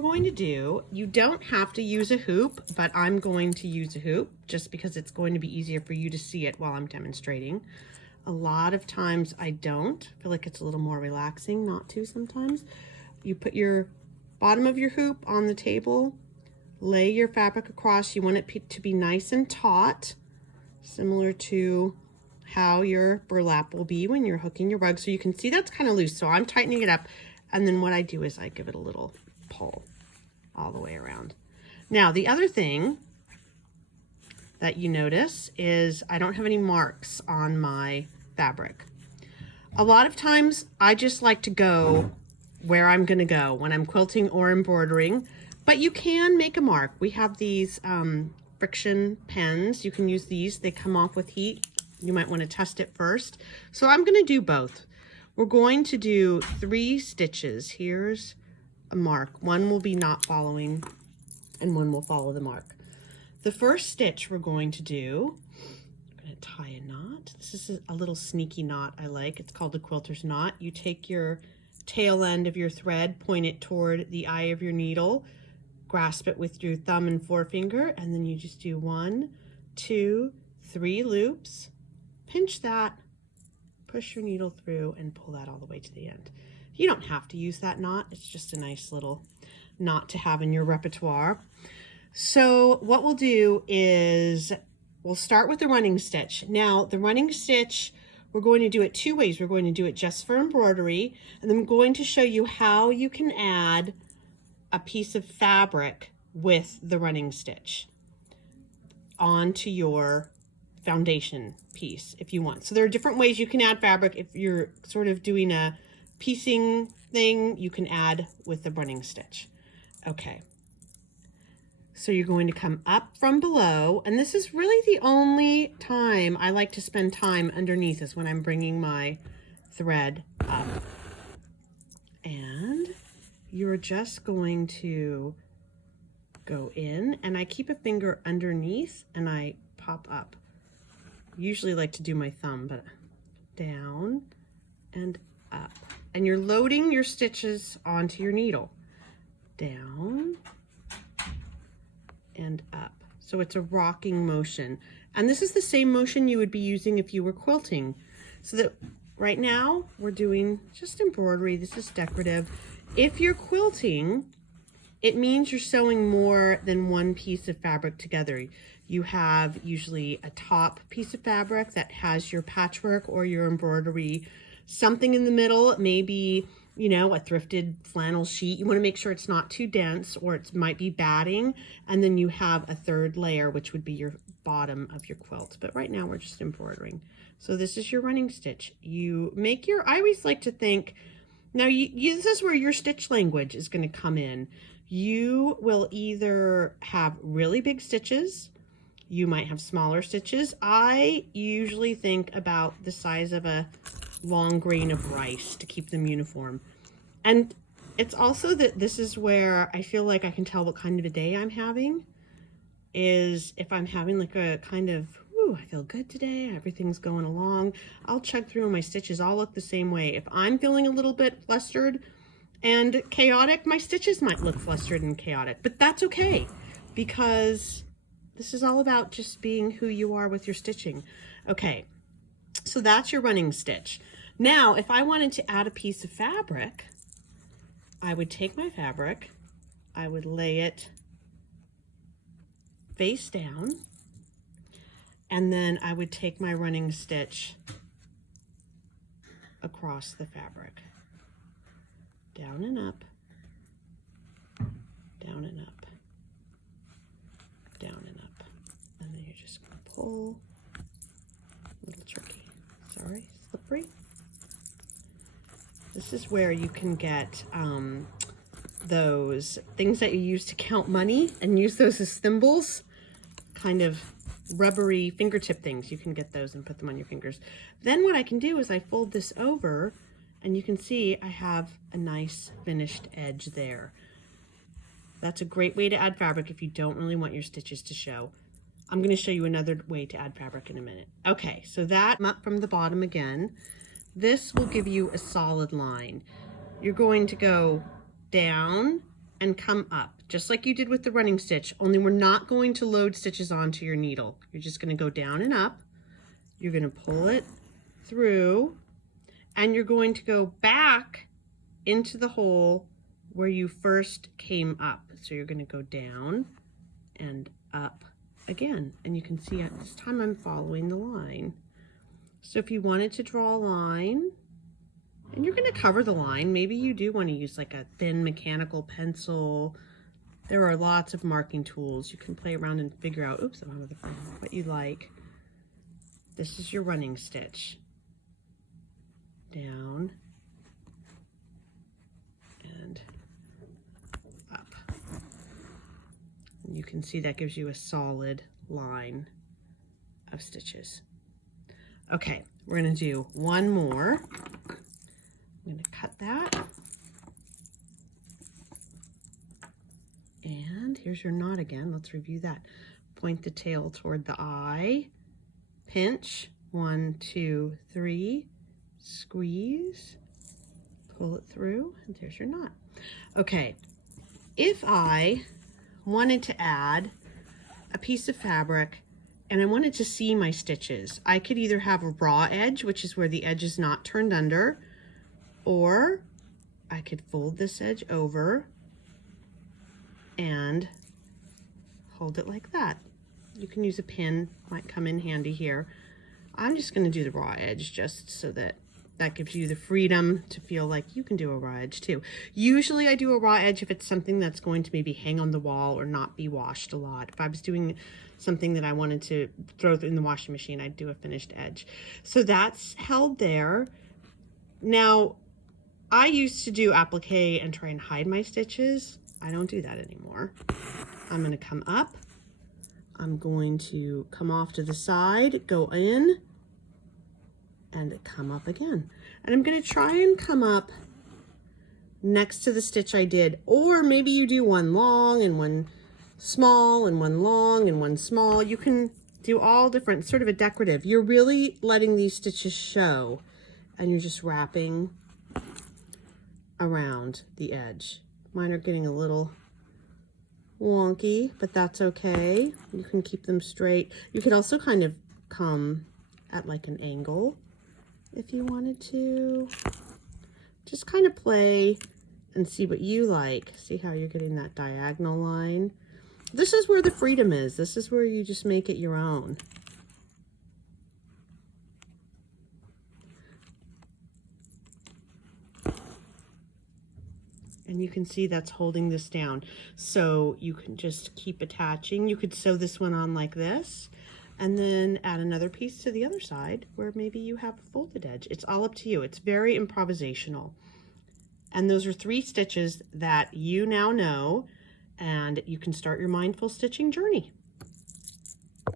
we're going to do, you don't have to use a hoop, but I'm going to use a hoop just because it's going to be easier for you to see it while I'm demonstrating. A lot of times I don't. I feel like it's a little more relaxing not to sometimes. You put your bottom of your hoop on the table, lay your fabric across. You want it to be nice and taut, similar to how your burlap will be when you're hooking your rug. So you can see that's kind of loose. So I'm tightening it up. And then what I do is I give it a little pull all the way around. Now, the other thing that you notice is I don't have any marks on my fabric. A lot of times I just like to go where I'm gonna go when I'm quilting or embroidering, but you can make a mark. We have these friction pens. You can use these. They come off with heat. You might want to test it first. So I'm gonna do both. We're going to do 3 stitches. Here's a mark. One will be not following and one will follow the mark. The first stitch we're going to do, I'm going to tie a knot. This is a little sneaky knot I like. It's called the quilter's knot. You take your tail end of your thread, point it toward the eye of your needle, grasp it with your thumb and forefinger, and then you just do 1, 2, 3 loops, pinch that, push your needle through and pull that all the way to the end. You don't have to use that knot. It's just a nice little knot to have in your repertoire. So what we'll do is we'll start with the running stitch. Now the running stitch, we're going to do it 2 ways. We're going to do it just for embroidery, and then I'm going to show you how you can add a piece of fabric with the running stitch onto your foundation piece if you want. So there are different ways you can add fabric. If you're sort of doing a piecing thing, you can add with the running stitch. Okay, so you're going to come up from below, and this is really the only time I like to spend time underneath is when I'm bringing my thread up. And you're just going to go in, and I keep a finger underneath and I pop up. Usually like to do my thumb, but down and up. And you're loading your stitches onto your needle. Down and up. So it's a rocking motion. And this is the same motion you would be using if you were quilting. So that right now we're doing just embroidery. This is decorative. If you're quilting, it means you're sewing more than one piece of fabric together. You have usually a top piece of fabric that has your patchwork or your embroidery, something in the middle, maybe, you know, a thrifted flannel sheet. You want to make sure it's not too dense, or it might be batting. And then you have a third layer, which would be your bottom of your quilt. But right now we're just embroidering. So this is your running stitch. You make your, I always like to think, now this is where your stitch language is going to come in. You will either have really big stitches, you might have smaller stitches. I usually think about the size of a long grain of rice to keep them uniform. And it's also that this is where I feel like I can tell what kind of a day I'm having, is if I'm having like a kind of, ooh, I feel good today, everything's going along, I'll chug through my stitches all look the same way. If I'm feeling a little bit flustered and chaotic, my stitches might look flustered and chaotic, but that's okay, because this is all about just being who you are with your stitching. Okay, so that's your running stitch. Now, if I wanted to add a piece of fabric, I would take my fabric, I would lay it face down, and then I would take my running stitch across the fabric. Down and up, down and up, down and up. And then you're just going to pull, a little tricky, sorry, slippery. This is where you can get those things that you use to count money and use those as thimbles, kind of rubbery fingertip things. You can get those and put them on your fingers. Then what I can do is I fold this over, and you can see I have a nice finished edge there. That's a great way to add fabric if you don't really want your stitches to show. I'm going to show you another way to add fabric in a minute. Okay, so that up from the bottom again. This will give you a solid line. You're going to go down and come up, just like you did with the running stitch, only we're not going to load stitches onto your needle. You're just going to go down and up. You're going to pull it through, and you're going to go back into the hole where you first came up. So you're going to go down and up again. And you can see at this time I'm following the line. So if you wanted to draw a line, and you're going to cover the line, maybe you do want to use like a thin mechanical pencil. There are lots of marking tools. You can play around and figure out, oops, I'm out of the frame, what you like. This is your running stitch. Down and up. And you can see that gives you a solid line of stitches. Okay, we're going to do one more. I'm going to cut that. And here's your knot again. Let's review that. Point the tail toward the eye. Pinch. 1, 2, 3. Squeeze. Pull it through. And there's your knot. Okay. If I wanted to add a piece of fabric and I wanted to see my stitches, I could either have a raw edge, which is where the edge is not turned under, or I could fold this edge over and hold it like that. You can use a pin, might come in handy here. I'm just going to do the raw edge just so that gives you the freedom to feel like you can do a raw edge too. Usually I do a raw edge if it's something that's going to maybe hang on the wall or not be washed a lot. If I was doing something that I wanted to throw in the washing machine, I'd do a finished edge. So that's held there. Now, I used to do applique and try and hide my stitches. I don't do that anymore. I'm going to come up. I'm going to come off to the side, go in, and come up again. And I'm going to try and come up next to the stitch I did. Or maybe you do one long and one small and one long and one small. You can do all different, sort of a decorative. You're really letting these stitches show, and you're just wrapping around the edge. Mine are getting a little wonky, but that's okay. You can keep them straight. You could also kind of come at like an angle if you wanted to. Just kind of play and see what you like. See how you're getting that diagonal line. This is where the freedom is. This is where you just make it your own. And you can see that's holding this down. So you can just keep attaching. You could sew this one on like this and then add another piece to the other side where maybe you have a folded edge. It's all up to you. It's very improvisational. And those are 3 stitches that you now know, and you can start your mindful stitching journey.